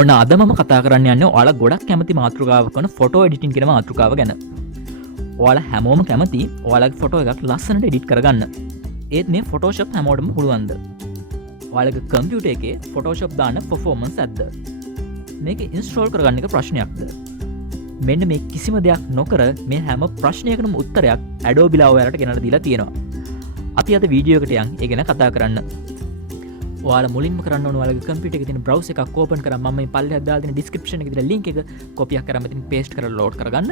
ඔන්න අද මම කතා කරන්න යන්නේ ඔයාලා ගොඩක් කැමති මාතෘකාවක් කරන ෆොටෝ එඩිටින් කියන මාතෘකාව ගැන. ඔයාලා හැමෝම කැමති ඔයාලගේ ෆොටෝ එකක් ලස්සනට එඩිට් කරගන්න. ඒත් මේ ෆොටෝෂොප් හැමෝටම පුළුවන්ද? ඔයාලගේ කම්පියුටර් එකේ ෆොටෝෂොප් දාන්න පර්ෆෝමන්ස් ඇද්ද? මේක ඉන්ස්ටෝල් කරගන්න එක ප්‍රශ්නයක්ද? මෙන්න මේ කිසිම දෙයක් නොකර මේ හැම ප්‍රශ්නයකටම උත්තරයක් Adobe ලා ඔයාලට ගෙනල්ලා දීලා තියෙනවා. අපි අද වීඩියෝ එකට යන් ඒ ගැන කතා කරන්න. ඔයාලා මුලින්ම කරන්න ඕන ඔයාලගේ කම්පියුටර් එකේ තියෙන බ්‍රවුසර් එකක් ඕපන් කරා. මම මේ පල්ලෙහාට දාලා තියෙන ඩිස්ක්‍රිප්ෂන් එකේ තියෙන ලින්ක් එක කොපියක් කරන් මෙතන පේස්ට් කරලා ලෝඩ් කරගන්න.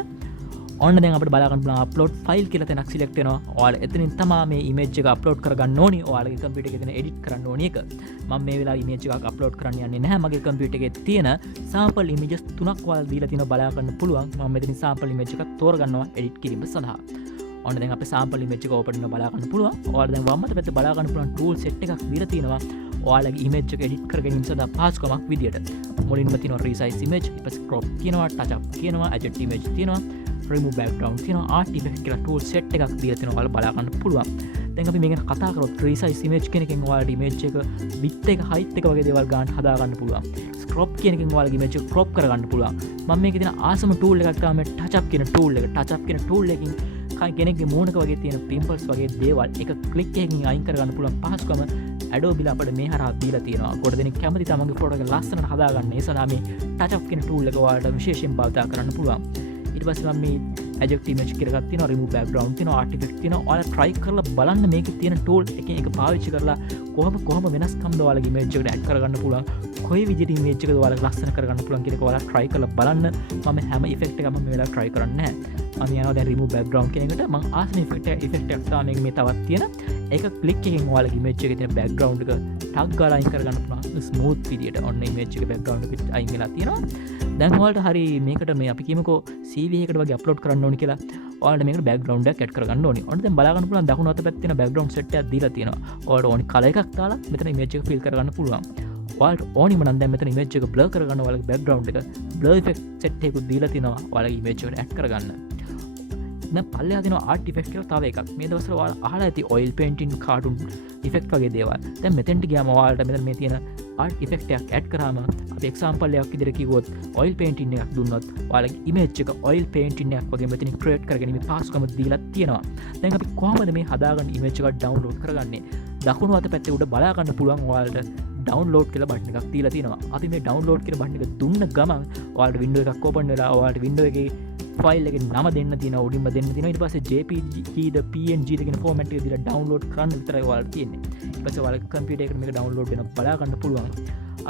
ඔන්න දැන් අපිට බලා ගන්න පුළුවන් අප්ලෝඩ් ෆයිල් කියලා තැනක් සිලෙක්ට් වෙනවා. ඔයාලා එතනින් තමයි මේ ඉමේජ් එක අප්ලෝඩ් කරගන්න ඕනි. ඔයාලගේ කම්පියුටර් එකේ තියෙන එඩිට් කරන්න ඕනි එක. මම මේ වෙලාවේ ඉමේජ් එකක් අප්ලෝඩ් කරන්න යන්නේ නැහැ. මගේ කම්පියුටර් එකේ තියෙන සාම්පල් ඉමේජස් 3ක් ඔයාලා දීලා තියෙනවා බලා ගන්න පුළුවන්. මම මෙතනින් සාම්පල් ඉමේජ් එකක් තෝරගන්නවා එඩිට් කිරීම සඳහා. ඔන්න දැන් අපේ සාම්පල් ඉමේජ් එක ඕපන් කරලා බලා ගන්න පුළුවන්. ඔයාලා දැන් වම් අත පැත්තේ බලා ගන්න පුළුවන් ටූල් සෙට් එකක් දීලා තියෙනවා. ඔයාලගේ ඉමේජ් එක එඩිට් කර ගැනීම සඳහා පහසුකමක් විදියට. මුලින්ම තියෙනවා resize image, ඊට පස්සේ crop තියෙනවා, touch up තියෙනවා, adjust image තියෙනවා, remove background තියෙනවා, art effect කියලා tool set එකක් දීලා තියෙනවා. ඔයාලා බලා ගන්න පුළුවන්. දැන් අපි මේක කතා කරොත් resize image කියන එකෙන් ඔයාලට image එක width එක height එක වගේ දේවල් ගන්න හදා ගන්න පුළුවන්. crop කියන එකෙන් ඔයාලගේ image එක crop කර ගන්න පුළුවන්. මම මේකේ තියෙන awesome tool එකක් තමයි touch up කියන tool එක. touch up කියන tool එකකින් කෙනෙක්ගේ මූණක වගේ තියෙන පිම්පල්ස් වගේ දේවල් එක ක්ලික් එකකින් අයින් කරගන්න පුළුවන් පහසුකම Adobe ලා අපිට මේ හරහා දීලා තියෙනවා. කොට දෙනෙක් කැමති තමන්ගේ ෆොටෝ එක ලස්සනට හදාගන්න. ඒ සඳහා මේ touch up කියන tool එක ඔයාලට විශේෂයෙන් භාවිත කරන්න පුළුවන්. ඊට පස්සේ මම මේ adjust image කියලා එකක් තියෙනවා, remove background තියෙනවා, art effect තියෙනවා. ඔයාලා try කරලා බලන්න මේකේ තියෙන tool එකෙන් එක පාවිච්චි කරලා කොහොම වෙනස්කම්ද ඔයාලගේ image එකට add කරගන්න පුළුවන්. කොයි විදිහට image එකද ඔයාලා ලස්සන කරගන්න පුළුවන් කියන එක ඔයාලා try කරලා බලන්න. මම හැම effect එකක්ම මේ වෙලාවට try කරන්නේ නැහැ. මම යනවා දැන් remove background කියන එකට. මම ආසන effect එකක් තමයි මේ තවත් තියෙන. ඒක click එකකින් ඔයාලගේ image එකේ තියෙන background එක ටග් ගාලා අයින් කරගන්න පුළුවන් smooth විදියට. ඔන්න image එකේ background එක අයින් වෙලා තියෙනවා. දැන් ඔයාලට හරි මේකට මේ අපි කියමුකෝ CV එකකට වගේ අප්ලෝඩ් කරන්න ඕනි කියලා. ඔයාලට මේකට background එකක් add කරගන්න ඕනි. ඔන්න දැන් බලා ගන්න පුළුවන් දකුණු අත පැත්තේ තියෙන background set එකක් දීලා තියෙනවා. ඔයාලට ඕනි color එකක් දාලා මෙතන image එක fill කරගන්න පුළුවන්. ඔයාලට ඕනිම නම් දැන් මෙතන image එක blur කරගන්න ඔයාලගේ background එක blur effect set එකකුත් දීලා තියෙනවා. ඔයාලගේ image එකට add කරගන්න. දැන් පල්ලෙහා තියෙනවා art effect කියලා තව එකක්. මේ දවස්වල ඔයාලා අහලා ඇති oil painting, cartoon effect වගේ දේවල්. දැන් මෙතෙන්ට ගියාම ඔයාලට මෙතන මේ තියෙන art effect එකක් add කරාම අපි example එකක් විදිහට කිව්වොත් oil painting එකක් දුන්නොත් ඔයාලගේ image එක oil painting එකක් වගේ මෙතනින් create කරගෙන මේ පාස්කම දීලා තියෙනවා. දැන් අපි කොහොමද මේ හදාගන්න image එකක් download කරගන්නේ? දකුණු අත පැත්තේ උඩ බලා ගන්න පුළුවන් ඔයාලට download කියලා බටන් එකක් තියලා තියෙනවා. අපි මේ download කියන බටන් එක දුන්න ගමන් ඔයාලට window එකක් open වෙලා ඔයාලට window එකේ ෆයිල් එකේ නම දෙන්න තියෙනවා, උඩින්ම දෙන්න තියෙනවා. ඊට පස්සේ JPG ද PNG ද කියන ෆෝමැට් එක දීලා download කරන්න විතරයි ඔයාලට තියෙන්නේ. ඊට පස්සේ ඔයාලගේ කම්පියුටර් එකට මේක download වෙනවා බලා ගන්න පුළුවන්.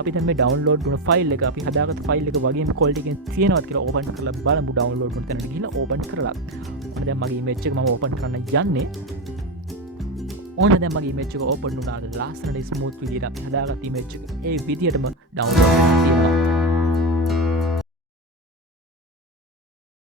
අපි දැන් මේ download වුණ ෆයිල් එක අපි හදාගත්ත ෆයිල් එක වගේම quality එකෙන් තියෙනවද කියලා open කරලා බලමු. download වුණ තැනට ගිහිල්ලා open කරලා. ඔන්න දැන් මගේ image එක මම open කරන්න යන්නේ. ඕන දැන් මගේ image එක open වුණාට ලස්සනට smooth විදියට අපි හදාගත්ත image එක ඒ විදියටම download කරලා තියෙනවා.